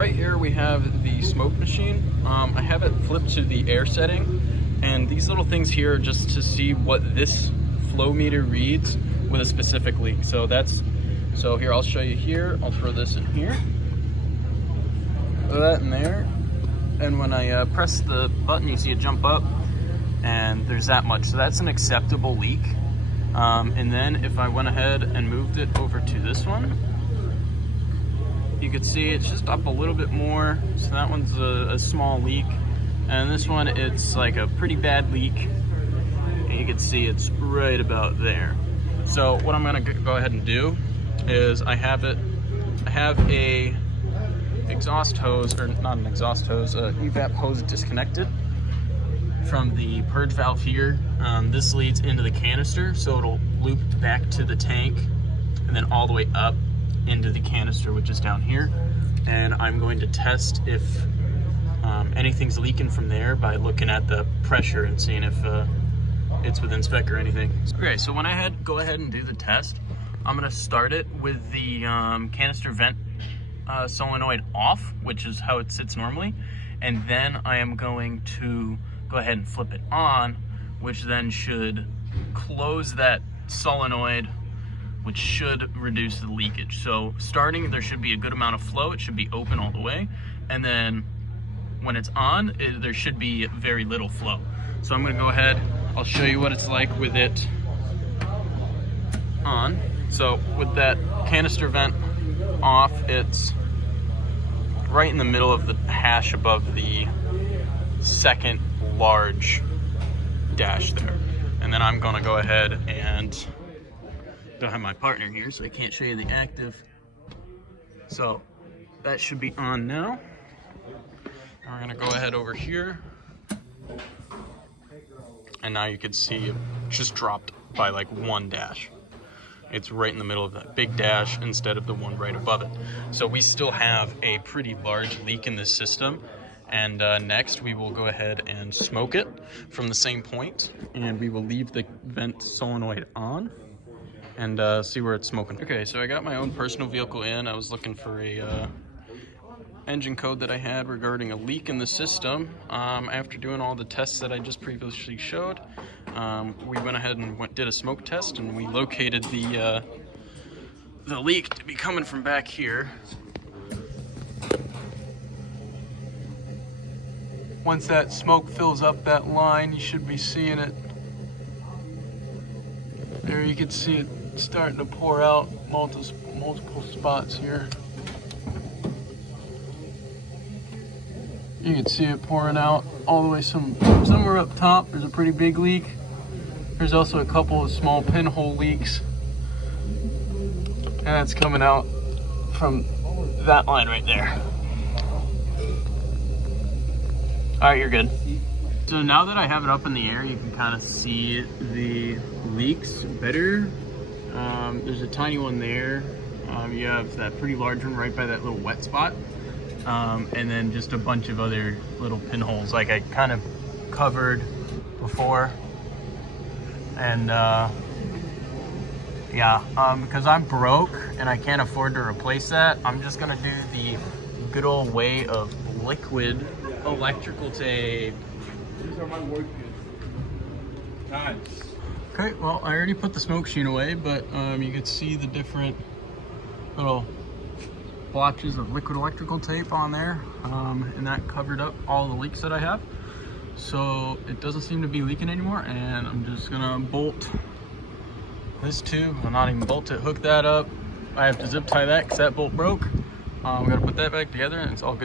Right here we have the smoke machine. I have it flipped to the air setting, and these little things here are just to see what this flow meter reads with a specific leak. So here, I'll show you here. I'll throw this in here. Throw that in there. And when I press the button, you see it jump up, and there's that much. So that's an acceptable leak. And then if I went ahead and moved it over to this one, you can see it's just up a little bit more. So that one's a small leak. And this one, it's like a pretty bad leak. And you can see it's right about there. So what I'm gonna go ahead and do is I have a exhaust hose, or not an exhaust hose, evap hose disconnected from the purge valve here. This leads into the canister, so it'll loop back to the tank and then all the way up into the canister, which is down here. And I'm going to test if anything's leaking from there by looking at the pressure and seeing if it's within spec or anything. Okay, so when I go ahead and do the test, I'm gonna start it with the canister vent solenoid off, which is how it sits normally. And then I am going to go ahead and flip it on, which then should close that solenoid, which should reduce the leakage. So starting, there should be a good amount of flow. It should be open all the way. And then when it's on, there should be very little flow. So I'm gonna go ahead, I'll show you what it's like with it on. So with that canister vent off, it's right in the middle of the hash above the second large dash there. And then I'm gonna go ahead and don't have my partner here, so I can't show you the active. So that should be on now. And we're gonna go ahead over here. And now you can see it just dropped by like one dash. It's right in the middle of that big dash instead of the one right above it. So we still have a pretty large leak in this system. And next we will go ahead and smoke it from the same point, and we will leave the vent solenoid on and see where it's smoking. Okay, so I got my own personal vehicle in. I was looking for a engine code that I had regarding a leak in the system. After doing all the tests that I just previously showed, we went ahead and did a smoke test, and we located the leak to be coming from back here. Once that smoke fills up that line, you should be seeing it. There you can see it starting to pour out multiple spots here. You can see it pouring out all the way somewhere up top. There's a pretty big leak. There's also a couple of small pinhole leaks. And that's coming out from that line right there. All right, you're good. So now that I have it up in the air, you can kind of see the leaks better. There's a tiny one there. You have that pretty large one right by that little wet spot. And then just a bunch of other little pinholes like I kind of covered before. And yeah, because I'm broke and I can't afford to replace that, I'm just gonna do the good old way of liquid electrical tape. These are my work kits. Nice. Okay, well, I already put the smoke machine away, but you can see the different little blotches of liquid electrical tape on there, and that covered up all the leaks that I have. So it doesn't seem to be leaking anymore, and I'm just gonna bolt this tube. Well, not even bolt it, hook that up. I have to zip tie that because that bolt broke. I'm gonna put that back together and it's all good.